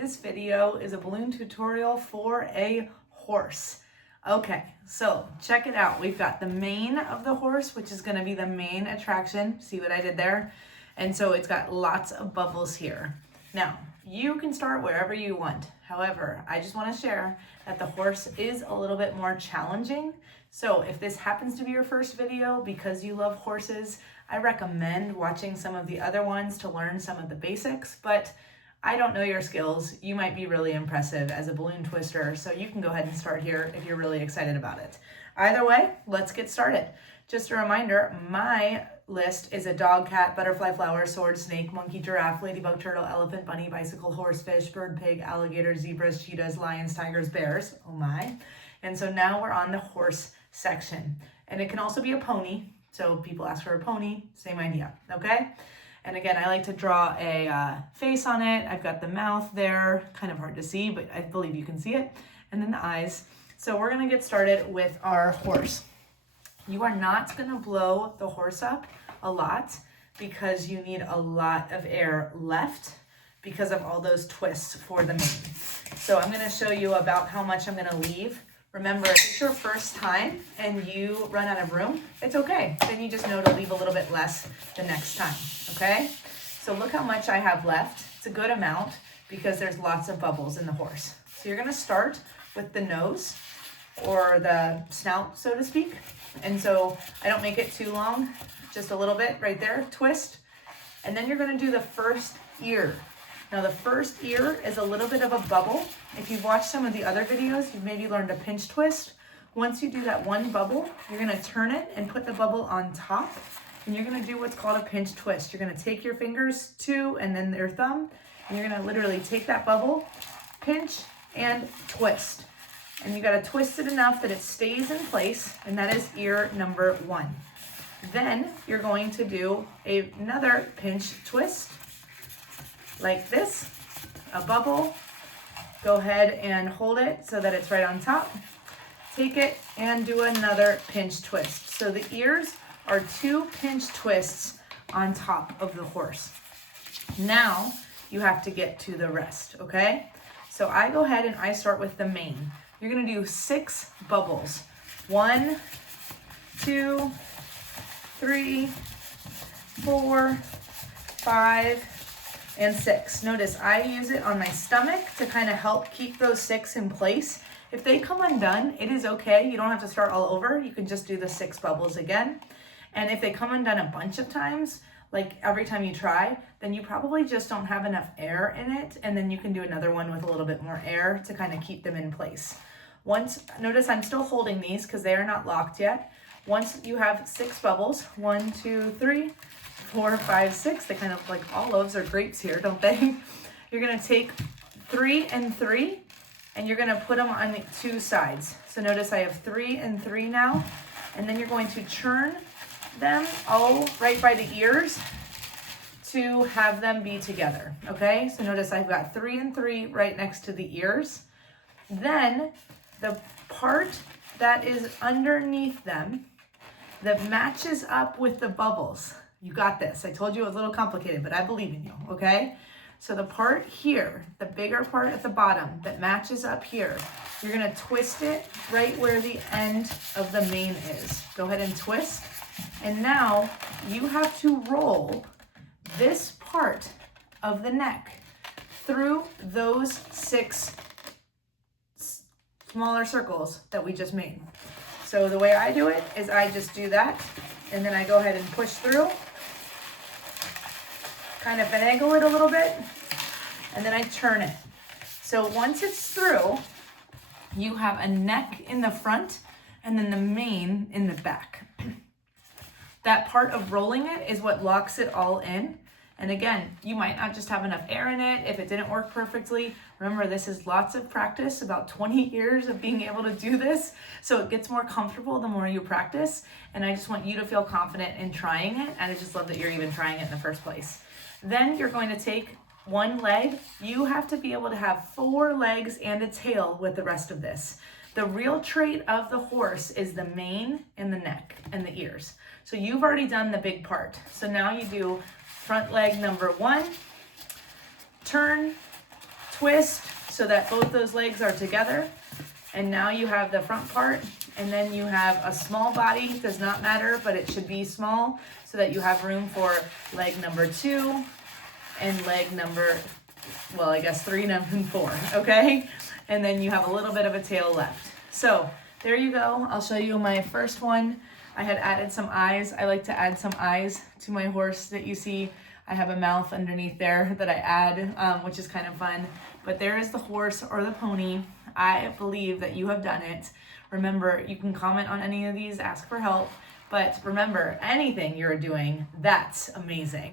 This video is a balloon tutorial for a horse. Okay, so check it out. We've got the mane of the horse, which is gonna be the main attraction. See what I did there? And so it's got lots of bubbles here. Now, you can start wherever you want. However, I just wanna share that the horse is a little bit more challenging. So if this happens to be your first video because you love horses, I recommend watching some of the other ones to learn some of the basics, but I don't know your skills. You might be really impressive as a balloon twister, so you can go ahead and start here if you're really excited about it. Either way, let's get started. Just a reminder, my list is a dog, cat, butterfly, flower, sword, snake, monkey, giraffe, ladybug, turtle, elephant, bunny, bicycle, horse, fish, bird, pig, alligator, zebras, cheetahs, lions, tigers, bears. Oh my. And so now we're on the horse section. And it can also be a pony. So people ask for a pony, same idea, okay? And again, I like to draw a face on it. I've got the mouth there, kind of hard to see, but I believe you can see it. And then the eyes. So we're gonna get started with our horse. You are not gonna blow the horse up a lot because you need a lot of air left because of all those twists for the mane. So I'm gonna show you about how much I'm gonna leave. Remember, if it's your first time and you run out of room, it's okay. Then you just know to leave a little bit less the next time, okay? So look how much I have left. It's a good amount because there's lots of bubbles in the horse. So you're gonna start with the nose or the snout, so to speak. And so I don't make it too long, just a little bit right there, twist. And then you're gonna do the first ear. Now the first ear is a little bit of a bubble. If you've watched some of the other videos, you've maybe learned a pinch twist. Once you do that one bubble, you're gonna turn it and put the bubble on top. And you're gonna do what's called a pinch twist. You're gonna take your fingers, two, and then your thumb, and you're gonna literally take that bubble, pinch, and twist. And you gotta twist it enough that it stays in place, and that is ear number one. Then you're going to do another pinch twist, like this, a bubble. Go ahead and hold it so that it's right on top. Take it and do another pinch twist. So the ears are two pinch twists on top of the horse. Now you have to get to the rest, okay? So I go ahead and I start with the mane. You're gonna do 6 bubbles. 1, 2, 3, 4, 5, and 6. Notice I use it on my stomach to kind of help keep those 6 in place. If they come undone, it is okay. You don't have to start all over. You can just do the 6 bubbles again. And if they come undone a bunch of times, like every time you try, then you probably just don't have enough air in it. And then you can do another one with a little bit more air to kind of keep them in place. Notice I'm still holding these because they are not locked yet. Once you have 6 bubbles, 1, 2, 3, 4, 5, 6, they kind of like olives or grapes here, don't they? You're gonna take 3 and 3, and you're gonna put them on the 2 sides. So notice I have 3 and 3 now, and then you're going to churn them all right by the ears to have them be together, okay? So notice I've got 3 and 3 right next to the ears. Then the part that is underneath them that matches up with the bubbles. You got this. I told you it was a little complicated, but I believe in you, okay? So the part here, the bigger part at the bottom that matches up here, you're gonna twist it right where the end of the mane is. Go ahead and twist. And now you have to roll this part of the neck through those 6 smaller circles that we just made. So the way I do it is I just do that, and then I go ahead and push through, kind of finagle it a little bit, and then I turn it. So once it's through, you have a neck in the front and then the mane in the back. That part of rolling it is what locks it all in. And again, you might not just have enough air in it if it didn't work perfectly. Remember, this is lots of practice, about 20 years of being able to do this. So it gets more comfortable the more you practice. And I just want you to feel confident in trying it. And I just love that you're even trying it in the first place. Then you're going to take one leg. You have to be able to have 4 legs and a tail with the rest of this. The real trait of the horse is the mane and the neck and the ears. So you've already done the big part. So now you do front leg number 1, turn, twist so that both those legs are together. And now you have the front part, and then you have a small body, does not matter, but it should be small so that you have room for leg number 2 and leg number, well, I guess 3 and 4, okay? And then you have a little bit of a tail left. So there you go. I'll show you my first one. I had added some eyes. I like to add some eyes to my horse that you see. I have a mouth underneath there that I add, which is kind of fun. But there is the horse or the pony. I believe that you have done it. Remember, you can comment on any of these, ask for help. But remember, anything you're doing, that's amazing.